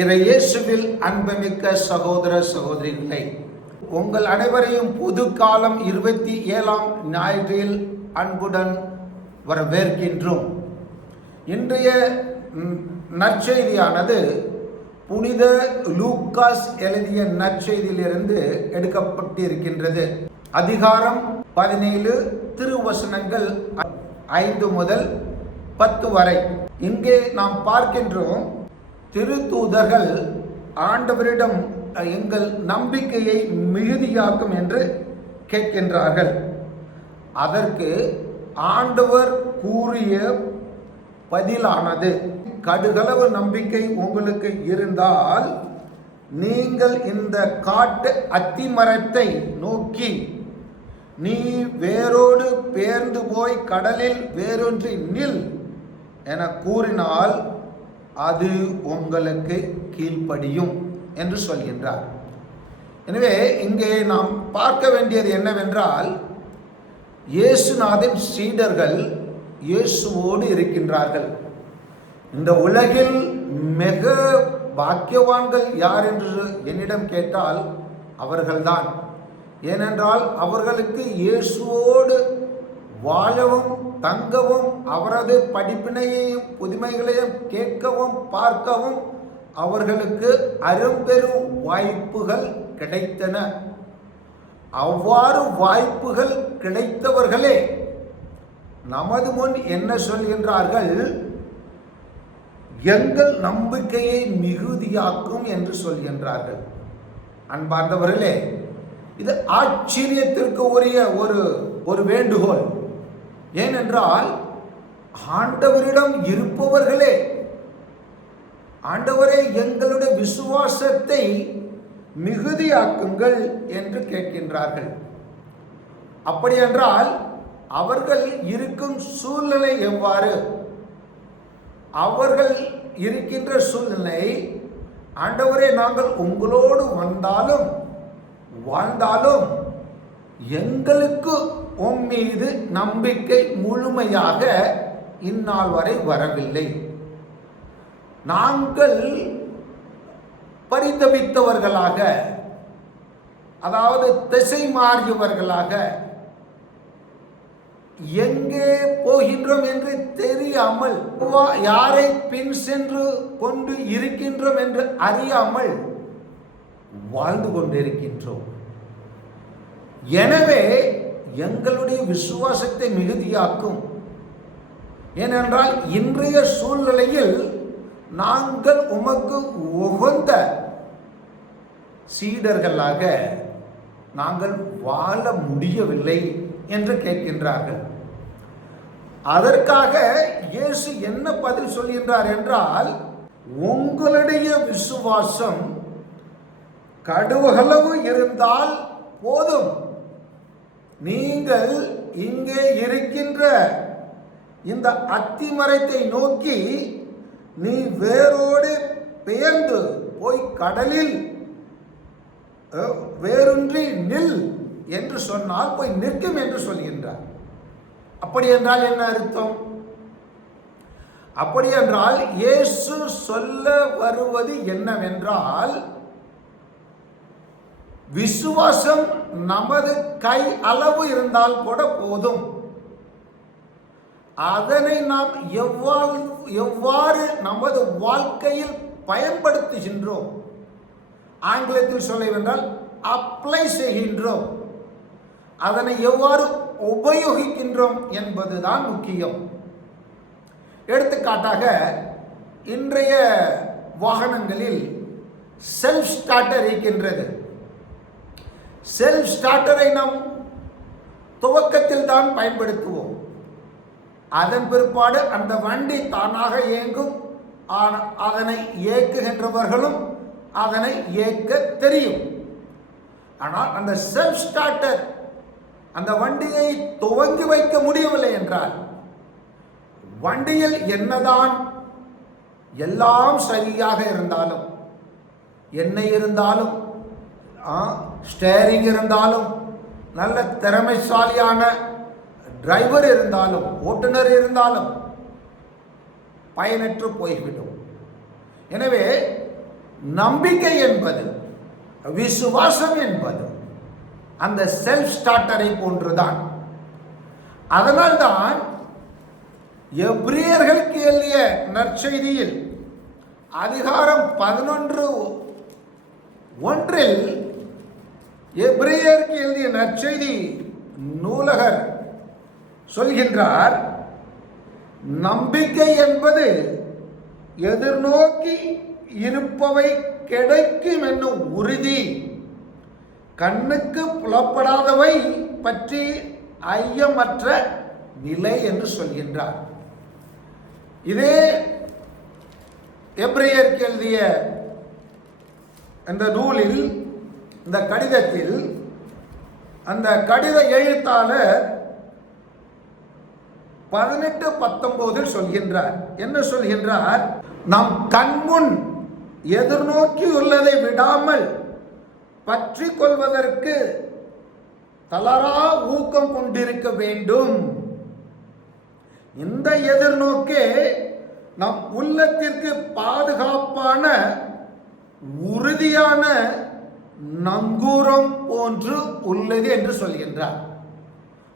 இயேசுவில் அன்புமிக்க சகோதர சகோதரிகளை, உங்கள் அனைவரையும் புது காலம் 27ஆம் ஞாயிறில் அன்புடன் வரவேற்கின்றோம். இன்றைய நற்செய்தியானது புனித லூக்காஸ் எழுதிய நற்செய்தியிலிருந்து எடுக்கப்பட்டிருக்கின்றது. அதிகாரம் 17, திருவசனங்கள் 5 முதல் 10 வரை. இங்கே நாம் பார்க்கின்றோம், திருத்தூதர்கள் ஆண்டவரிடம் எங்கள் நம்பிக்கையை மிகுதியாக்கும் என்று கேட்கின்றார்கள். அதற்கு ஆண்டவர் கூறிய பதிலானது, கடுகளவு நம்பிக்கை உங்களுக்கு இருந்தால் நீங்கள் இந்த காட்டு அத்திமரத்தை நோக்கி, நீ வேரோடு பெயர்ந்து போய் கடலில் வேரொன்றி நில் என கூறினால் அது உங்களுக்கு கீழ்ப்படியும் என்று சொல்கின்றார். எனவே இங்கே நாம் பார்க்க வேண்டியது என்னவென்றால், இயேசுநாதன் சீடர்கள் இயேசுவோடு இருக்கின்றார்கள். இந்த உலகில் மிக பாக்கியவான்கள் யார் என்று என்னிடம் கேட்டால் அவர்கள்தான். ஏனென்றால் அவர்களுக்கு இயேசுவோடு வாழவும் தங்கவும் அவரது படிப்பினையையும் புதுமைகளையும் கேட்கவும் பார்க்கவும் அவர்களுக்கு அரும்பெரும் வாய்ப்புகள் கிடைத்தன. அவ்வாறு வாய்ப்புகள் கிடைத்தவர்களே நமது முன் என்ன சொல்கின்றார்கள்? எங்கள் நம்பிக்கையை மிகுதியாக்கும் என்று சொல்கின்றார்கள். அன்பார்ந்தவர்களே, இது ஆச்சரியத்திற்கு உரிய ஒரு வேண்டுகோள். ஏனென்றால் ஆண்டவரிடம் இருப்பவர்களே, ஆண்டவரே எங்களுடைய விசுவாசத்தை மிகுதியாக்குங்கள் என்று கேட்கின்றார்கள். அப்படியென்றால் அவர்கள் இருக்கும் சூழ்நிலை எவ்வாறு? அவர்கள் இருக்கின்ற சூழ்நிலை, ஆண்டவரே நாங்கள் உங்களோடு வந்தாலும் வாழ்ந்தாலும் எங்களுக்கு உம் மீது நம்பிக்கை முழுமையாக இந்நாள் வரை வரவில்லை. நாங்கள் பரிதபித்தவர்களாக, அதாவது திசை மாறியவர்களாக, எங்கே போகின்றோம் என்று தெரியாமல், யாரை பின் சென்று கொண்டு இருக்கின்றோம் என்று அறியாமல் வாழ்ந்து கொண்டிருக்கின்றோம். எனவே எங்களுடைய விசுவாசத்தை மிகுதியாக்கும். ஏனென்றால் இன்றைய சூழ்நிலையில் நாங்கள் உமக்கு உகந்த சீடர்களாக நாங்கள் வாழ முடியவில்லை என்று கேட்கின்றார்கள். அதற்காக இயேசு என்ன பதில் சொல்கின்றார் என்றால், உங்களுடைய விசுவாசம் கடுகளவு இருந்தால் போதும். நீங்கள் இங்கே இருக்கின்ற இந்த அத்திமரத்தை நோக்கி, நீ வேரோடு பெயர்ந்து போய் கடலில் வேரொன்றி நில் என்று சொன்னால் போய் நிற்கும் என்று சொல்கின்றார். அப்படி என்றால் என்ன அர்த்தம்? அப்படி என்றால் இயேசு சொல்ல வருவது என்னவென்றால், விசுவாசம் நமது கை அளவு இருந்தால் கூட போதும். அதனை நாம் எவ்வாறு நமது வாழ்க்கையில் பயன்படுத்துகின்றோம், ஆங்கிலத்தில் சொல்லுவென்றால் அப்ளை செய்கின்றோம், அதனை எவ்வாறு உபயோகிக்கின்றோம் என்பதுதான் முக்கியம். எடுத்துக்காட்டாக, இன்றைய வாகனங்களில் செல்ஃப் ஸ்டார்டர் இருக்கின்றது. செல்ஃப் ஸ்டார்டரை நாம் துவக்கத்தில் தான் பயன்படுத்துவோம். அதன் பிற்பாடு அந்த வண்டி தானாக இயங்கும். அதனை இயக்குகின்றவர்களும் அதனை இயக்க தெரியும். ஆனால் அந்த செல்ஃப் ஸ்டார்டர் அந்த வண்டியை துவங்கி வைக்க முடியவில்லை என்றால், வண்டியில் என்னதான் எல்லாம் சரியாக இருந்தாலும், எண்ணெய் இருந்தாலும், ஸ்டேரிங் இருந்தாலும், நல்ல திறமைசாலியான டிரைவர் இருந்தாலும், ஓட்டுநர் இருந்தாலும் பயனற்று போய்விடும். எனவே நம்பிக்கை என்பது, விசுவாசம் என்பது அந்த செல்ஃப் ஸ்டார்டரை போன்றுதான். அதனால்தான் எபிரியர்களுக்கு எழுதிய நற்செய்தியில் அதிகாரம் 11:1 எபிரியருக்கு எழுதிய நற்செய்தி நூலகர் சொல்கின்றார், நம்பிக்கை என்பது எதிர்நோக்கி இருப்பவை கிடைக்கும் என்னும் உறுதி, கண்ணுக்கு புலப்படாதவை பற்றி ஐயமற்ற நிலை என்று சொல்கின்றார். இதே எபிரியருக்கு எழுதிய இந்த நூலில், இந்த கடிதத்தில், அந்த கடித எழுத்தாளர் 18-19 சொல்கின்றார். என்ன சொல்கின்றார்? நம் கண்முன் எதிர்நோக்கி உள்ளதை விடாமல் பற்றி கொள்வதற்கு தளரா ஊக்கம் கொண்டிருக்க வேண்டும். இந்த எதிர்நோக்கே நம் உள்ளத்திற்கு பாதுகாப்பான உறுதியான நங்கூரம் போன்று உள்ளது என்று சொல்கின்றார்.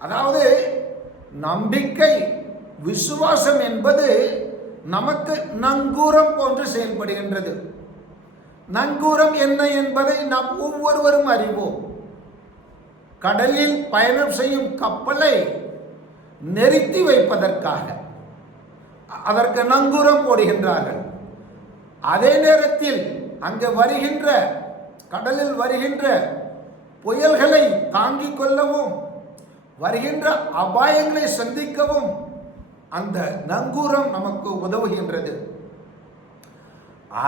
அதாவது நம்பிக்கை, விசுவாசம் என்பது நமக்கு நங்கூரம் போன்று செயல்படுகின்றது. நங்கூரம் என்ன என்பதை நாம் ஒவ்வொருவரும் அறிவோம். கடலில் பயணம் செய்யும் கப்பலை நிறுத்தி வைப்பதற்காக அதற்கு நங்கூரம் போடுகின்றார்கள். அதே நேரத்தில் அங்கு வருகின்ற, கடலில் வருகின்ற புயல்களை தாங்கிக் கொள்ளவும், வருகின்ற அபாயங்களை சந்திக்கவும் அந்த நங்கூரம் நமக்கு உதவுகின்றது.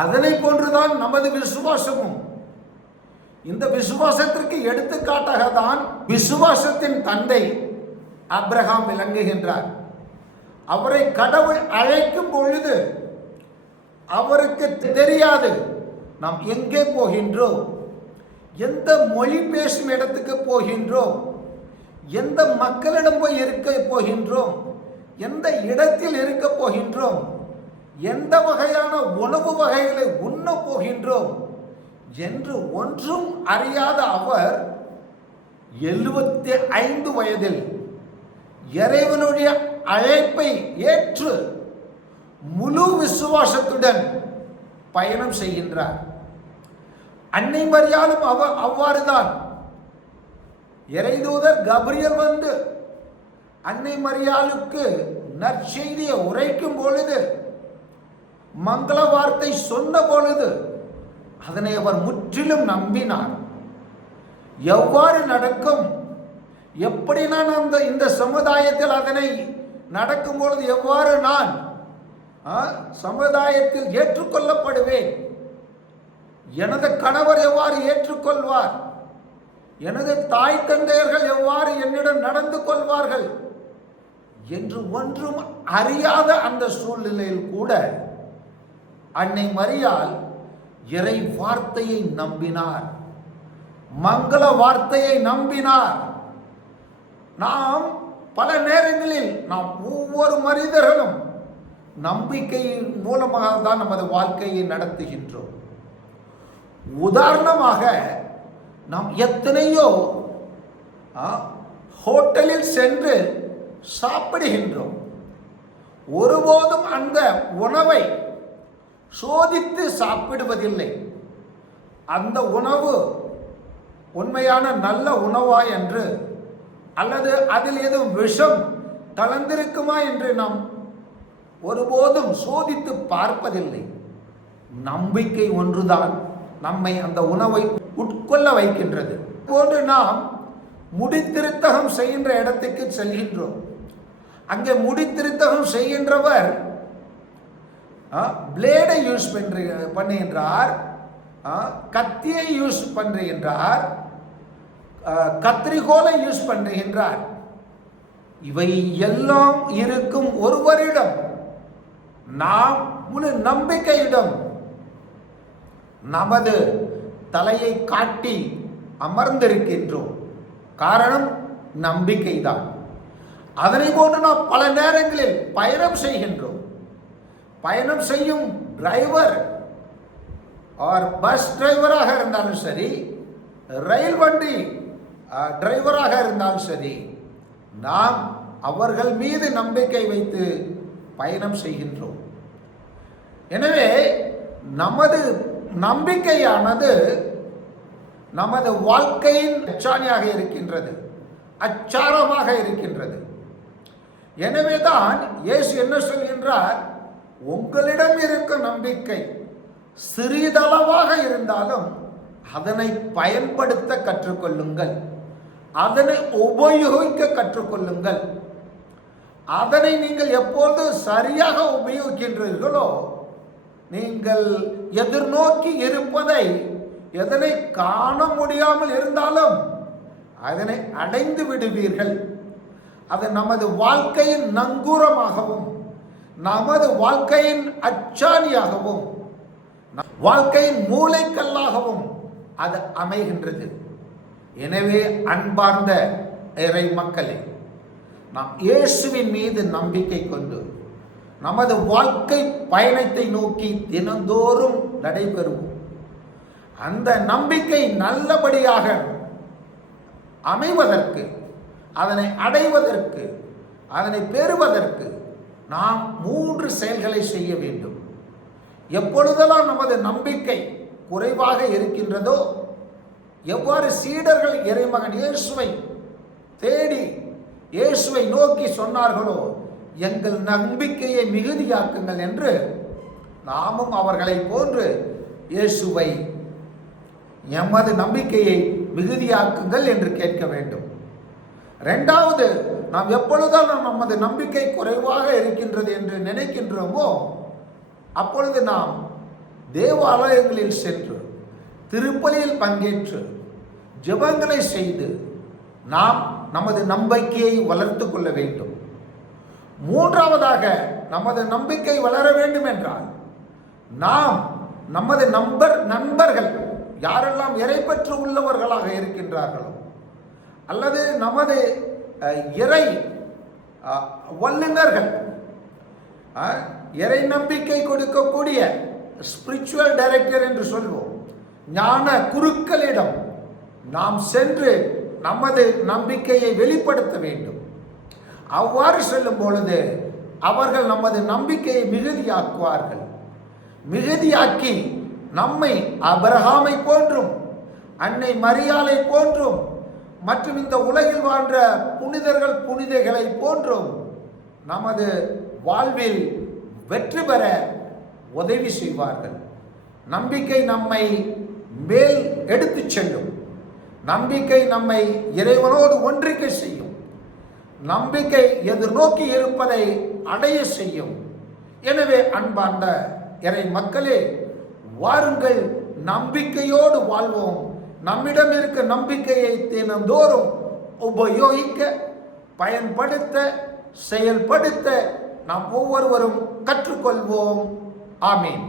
அதனை போன்றுதான் நமது விசுவாசமும். இந்த விசுவாசத்திற்கு எடுத்துக்காட்டாக தான் விசுவாசத்தின் தந்தை ஆபிரகாம் விளங்குகின்றார். அவரை கடவுள் அழைக்கும் பொழுது அவருக்கு தெரியாது நாம் எங்கே போகின்றோம், எந்த மொழி பேசும் இடத்துக்கு போகின்றோம், எந்த மக்களிடம் போய் இருக்க போகின்றோம், எந்த இடத்தில் இருக்க போகின்றோம், எந்த வகையான உணவு வகைகளை உண்ண போகின்றோம் என்று ஒன்றும் அறியாத அவர் 75 வயதில் இறைவனுடைய அழைப்பை ஏற்று முழு விசுவாசத்துடன் பயணம் செய்கின்றார். அன்னை மரியாளும் அவ்வாறுதான். இறைதூதர் கபிரியல் வந்து அன்னை மரியாளுக்கு நற்செய்தியை உரைக்கும் பொழுது, மங்கள வார்த்தை சொன்ன பொழுது அதனை அவர் முற்றிலும் நம்பினார். எவ்வாறு நடக்கும், எப்படி நான் இந்த சமுதாயத்தில் அதனை நடக்கும் பொழுது எவ்வாறு நான் சமுதாயத்தில் ஏற்றுக்கொள்ளப்படுவேன், எனது கணவர் எவ்வாறு ஏற்றுக்கொள்வார், எனது தாய் தந்தையர்கள் எவ்வாறு என்னிடம் நடந்து கொள்வார்கள் என்று ஒன்றும் அறியாத அந்த சூழ்நிலையில் கூட அன்னை மரியாள் இறை வார்த்தையை நம்பினார், மங்கள வார்த்தையை நம்பினார். நாம் பல நேரங்களில் நாம் ஒவ்வொரு மனிதர்களும் நம்பிக்கையின் மூலமாக தான் நமது வாழ்க்கையை நடத்துகின்றோம். உதாரணமாக நாம் எத்தனையோ ஹோட்டலில் சென்று சாப்பிடுகின்றோம். ஒருபோதும் அந்த உணவை சோதித்து சாப்பிடுவதில்லை. அந்த உணவு உண்மையான நல்ல உணவா என்று, அல்லது அதில் எதுவும் விஷம் கலந்திருக்குமா என்று நாம் ஒருபோதும் சோதித்து பார்ப்பதில்லை. நம்பிக்கை ஒன்றுதான் நம்மை அந்த உணவை உட்கொள்ள வைக்கின்றது. போன்று நாம் முடித்திருத்தகம் செய்கின்ற இடத்துக்கு செல்கின்றோம். அங்கே முடித்திருத்தகம் செய்கின்றவர் பிளேடை யூஸ் பண்ணுகின்றார், கத்தியை யூஸ் பண்ணுகின்றார், கத்திரிக்கோலை யூஸ் பண்ணுகின்றார். இவை எல்லாம் இருக்கும் ஒருவரிடம் நாம் முழு நம்பிக்கையிடம் நமது தலையை காட்டி அமர்ந்திருக்கின்றோம். காரணம் நம்பிக்கைதான். அதனை போன்று நாம் பல நேரங்களில் பயணம் செய்கின்றோம். பயணம் செய்யும் டிரைவர் ஆர் பஸ் டிரைவராக இருந்தாலும் சரி, ரயில் வண்டி டிரைவராக இருந்தாலும் சரி, நாம் அவர்கள் மீது நம்பிக்கை வைத்து பயணம் செய்கின்றோம். எனவே நமது நம்பிக்கையானது நமது வாழ்க்கையின் அச்சாணியாக இருக்கின்றது, அச்சாரமாக இருக்கின்றது. எனவேதான் இயேசு என்ன சொல்கின்றார்? உங்களிடம் இருக்கும் நம்பிக்கை சிறிதளவாக இருந்தாலும் அதனை பயன்படுத்த கற்றுக்கொள்ளுங்கள், அதனை உபயோகிக்க கற்றுக்கொள்ளுங்கள். அதனை நீங்கள் எப்பொழுது சரியாக உபயோகிக்கின்றீர்களோ, நீங்கள் எதிர்நோக்கி இருப்பதை, எதனை காண முடியாமல் இருந்தாலும் அதனை அடைந்து விடுவீர்கள். அது நமது வாழ்க்கையின் நங்கூரமாகவும், நமது வாழ்க்கையின் அச்சாணியாகவும், வாழ்க்கையின் மூளைக்கல்லாகவும் அது அமைகின்றது. எனவே அன்பார்ந்த இறை மக்களே, நாம் இயேசுவின் மீது நம்பிக்கை கொண்டு நமது வாழ்க்கை பயணத்தை நோக்கி தினந்தோறும் நடைபெறுவோம். அந்த நம்பிக்கை நல்லபடியாக அமைவதற்கு, அதனை அடைவதற்கு, அதனை பெறுவதற்கு நாம் 3 செயல்களை செய்ய வேண்டும். எப்பொழுதெல்லாம் நமது நம்பிக்கை குறைவாக இருக்கின்றதோ, எவ்வாறு சீடர்கள் இறைமகன் இயேசுவை தேடி இயேசுவை நோக்கி சொன்னார்களோ, எங்கள் நம்பிக்கையை மிகுதியாக்குங்கள் என்று, நாமும் அவர்களை போன்று இயேசுவை எமது நம்பிக்கையை மிகுதியாக்குங்கள் என்று கேட்க வேண்டும். 2வது, நாம் எப்பொழுதெல்லாம் நமது நம்பிக்கை குறைவாக இருக்கின்றது என்று நினைக்கின்றோமோ, அப்பொழுது நாம் தேவாலயங்களில் சென்று திருப்பலியில் பங்கேற்று ஜெபங்களை செய்து நாம் நமது நம்பிக்கையை வளர்த்து கொள்ள வேண்டும். 3வதாக, நமது நம்பிக்கை வளர வேண்டும் என்றால் நாம் நமது நண்பர்கள் யாரெல்லாம் இறைப்பற்று உள்ளவர்களாக இருக்கின்றார்களோ, அல்லது நமது இறை வல்லுநர்கள், இறை நம்பிக்கை கொடுக்கக்கூடிய ஸ்பிரிச்சுவல் டைரக்டர் என்று சொல்வோம், ஞான குருக்களிடம் நாம் சென்று நமது நம்பிக்கையை வெளிப்படுத்த வேண்டும். அவ்வாறு செல்லும் பொழுது அவர்கள் நமது நம்பிக்கையை மிகுதியாக்குவார்கள். மிகுதியாக்கி நம்மை ஆபிரகாமை போன்றும், அன்னை மரியாளை போன்றும், மற்றும் இந்த உலகில் வாழ்ந்த புனிதர்கள் புனிதைகளை போன்றும் நமது வாழ்வில் வெற்றி பெற உதவி செய்வார்கள். நம்பிக்கை நம்மை மேல் எடுத்து செல்லும். நம்பிக்கை நம்மை இறைவனோடு ஒன்றிக்க செய்யும். நம்பிக்கை எதிர்நோக்கி இருப்பதை அடைய செய்யும். எனவே அன்பார்ந்த இறை மக்களே, வாருங்கள், நம்பிக்கையோடு வாழ்வோம். நம்மிடம் இருக்க நம்பிக்கையை தினந்தோறும் உபயோகிக்க, பயன்படுத்த, செயல்படுத்த நாம் ஒவ்வொருவரும் கற்றுக்கொள்வோம். ஆமீன்.